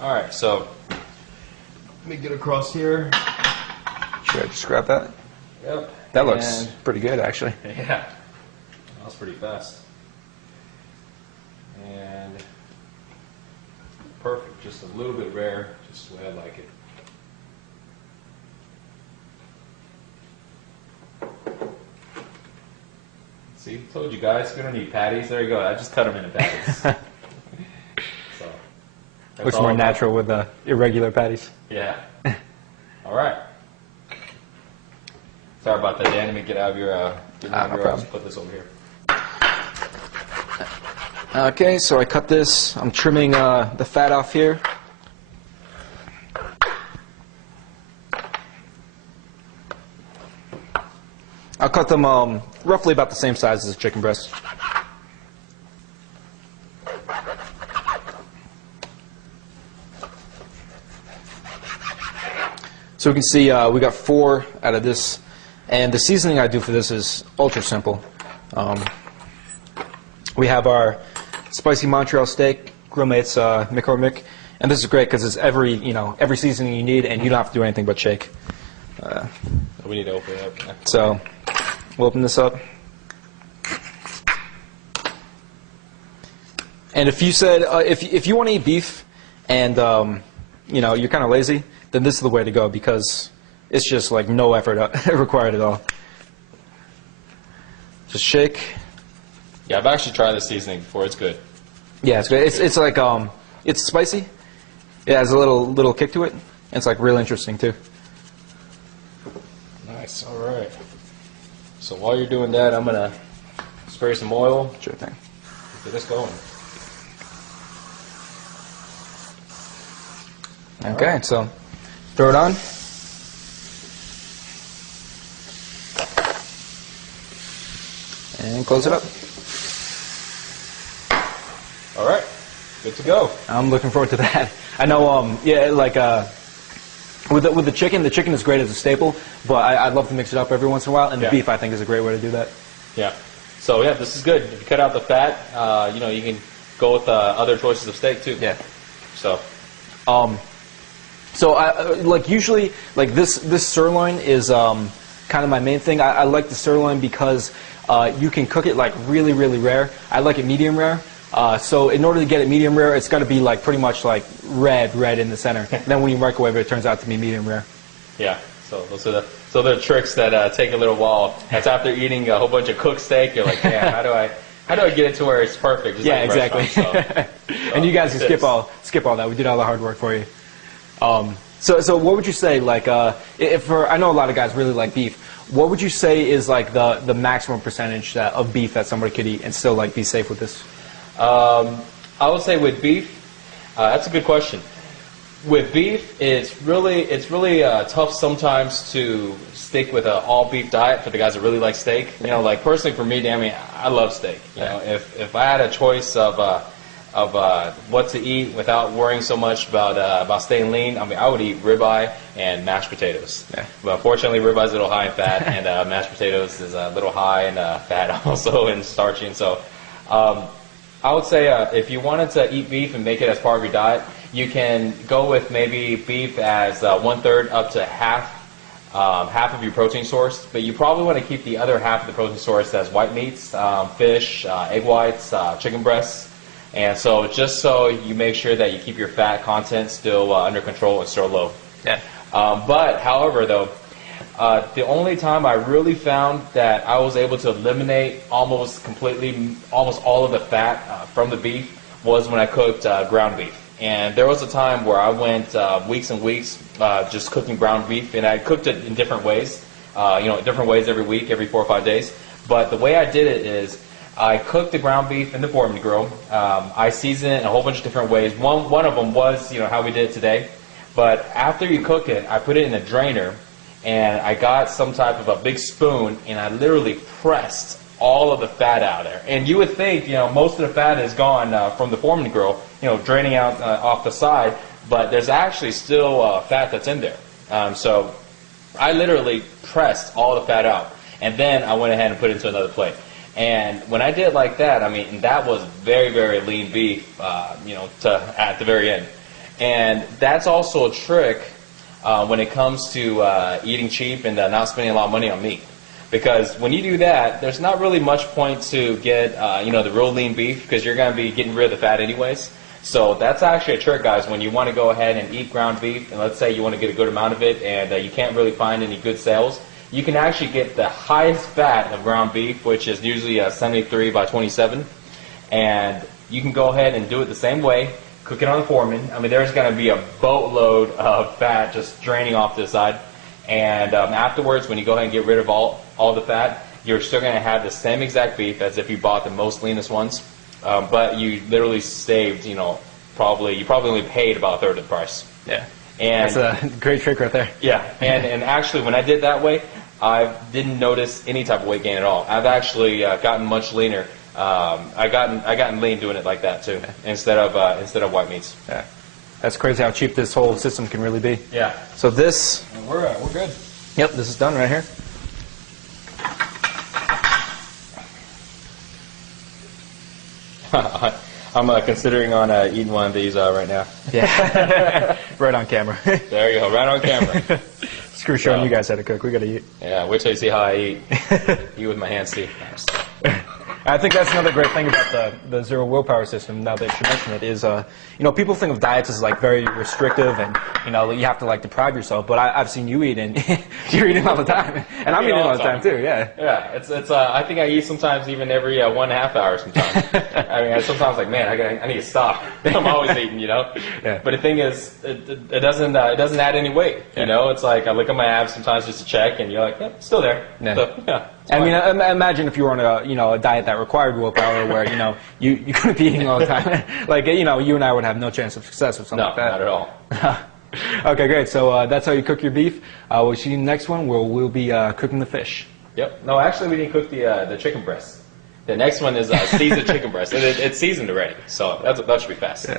All right, so let me get across here. Should I just grab that? Yep. That looks pretty good, actually. Yeah, that was pretty fast. And perfect, just a little bit rare, just the way I like it. See, told you guys, we don't need patties. There you go. I just cut them into patties. So, looks more natural with the irregular patties. Yeah. All right. Sorry about that, Dan. Let me get out of your. No problem. Put this over here. Okay, so I cut this. I'm trimming the fat off here. I'll cut them roughly about the same size as a chicken breast. So we can see we got 4 out of this, and the seasoning I do for this is ultra simple. We have our spicy Montreal steak, Grillmates McCormick, and this is great because it's every seasoning you need, and you don't have to do anything but shake. We need to open it up. So we'll open this up. And if you said if you want to eat beef and you're kind of lazy, then this is the way to go because it's just like no effort required at all. Just shake. Yeah, I've actually tried this seasoning before. It's good. Yeah, it's good. It's like it's spicy. It has a little kick to it. And it's like real interesting too. Nice. All right. So while you're doing that, I'm gonna spray some oil. Sure thing. Get this going. Okay, right. So throw it on. And close it up. All right. Good to go. I'm looking forward to that. I know, with the chicken is great as a staple, but I'd love to mix it up every once in a while, and the beef I think is a great way to do that. Yeah. So yeah, this is good. If you cut out the fat, you can go with other choices of steak too. Yeah. So. So I usually this sirloin is kind of my main thing. I like the sirloin because you can cook it like really rare. I like it medium rare. So in order to get it medium rare, it's got to be like pretty much like red in the center. Then when you microwave it, it turns out to be medium rare. Yeah. So those are the tricks that take a little while. That's after eating a whole bunch of cooked steak. You're like, man, how do I get it to where it's perfect? Just yeah, like exactly. And you guys can skip all that. We did all the hard work for you. So what would you say, like, I know a lot of guys really like beef. What would you say is like the maximum percentage of beef that somebody could eat and still like be safe with this? I would say with beef, that's a good question. With beef, it's really tough sometimes to stick with an all beef diet for the guys that really like steak. Like personally for me, Danny, I love steak. If I had a choice of what to eat without worrying so much about staying lean, I would eat ribeye and mashed potatoes. Yeah. But unfortunately, ribeye is a little high in fat, and mashed potatoes is a little high in fat also and starchy. And so, I would say if you wanted to eat beef and make it as part of your diet, you can go with maybe beef as 1/3 up to half of your protein source. But you probably want to keep the other half of the protein source as white meats, fish, egg whites, chicken breasts. And so just so you make sure that you keep your fat content still under control and still low. Yeah. But however, though, the only time I really found that I was able to eliminate almost all of the fat from the beef was when I cooked ground beef. And there was a time where I went weeks and weeks just cooking ground beef, and I cooked it in different ways, different ways every week, every 4 or 5 days. But the way I did it is I cooked the ground beef in the Foreman grill. I seasoned it in a whole bunch of different ways. One of them was, how we did it today. But after you cook it, I put it in a drainer, and I got some type of a big spoon, and I literally pressed all of the fat out of there. And you would think, most of the fat is gone from the Foreman grill, draining out off the side, but there's actually still fat that's in there. So I literally pressed all the fat out, and then I went ahead and put it into another plate. And when I did it like that, that was very lean beef, at the very end. And that's also a trick when it comes to eating cheap and not spending a lot of money on meat. Because when you do that, there's not really much point to get the real lean beef, because you're going to be getting rid of the fat anyways. So that's actually a trick, guys, when you want to go ahead and eat ground beef, and let's say you want to get a good amount of it and you can't really find any good sales, you can actually get the highest fat of ground beef, which is usually 73 by 27, and you can go ahead and do it the same way, cook it on the foreman. I mean, there's going to be a boatload of fat just draining off this side, and afterwards, when you go ahead and get rid of all the fat, you're still going to have the same exact beef as if you bought the most leanest ones. But you literally saved, you probably only paid about a third of the price. Yeah. And that's a great trick right there. Yeah. And actually, when I did that way, I didn't notice any type of weight gain at all. I've actually gotten much leaner. I gotten lean doing it like that too, instead of white meats. Yeah. That's crazy how cheap this whole system can really be. Yeah. So this. We're good. Yep. This is done right here. I'm considering on eating one of these right now. Yeah, right on camera. There you go, right on camera. Screw showing you guys how to cook. We gotta eat. Yeah, wait till you see how I eat. Eat with my hands, Steve. I think that's another great thing about the zero willpower system. Now that you mention it, is people think of diets as like very restrictive, and you have to like deprive yourself. But I've seen you eat, and you're eating all the time, and I'm eating all the time too. Yeah. Yeah, it's I think I eat sometimes even every 1.5 hours. Sometimes. I mean, sometimes like, man, I need to stop. I'm always eating, Yeah. But the thing is, it doesn't add any weight. It's like I look at my abs sometimes just to check, and you're like, yeah, it's still there. Yeah. So, yeah. I mean, imagine if you were on a diet that required willpower, where you couldn't be eating all the time. Like you and I would have no chance of success with something like that. No, not at all. Okay, great. So that's how you cook your beef. We'll see you next one where we'll be cooking the fish. Yep. No, actually, we didn't cook the chicken breast. The next one is seasoned chicken breast. It's seasoned already, so that should be fast. Yeah.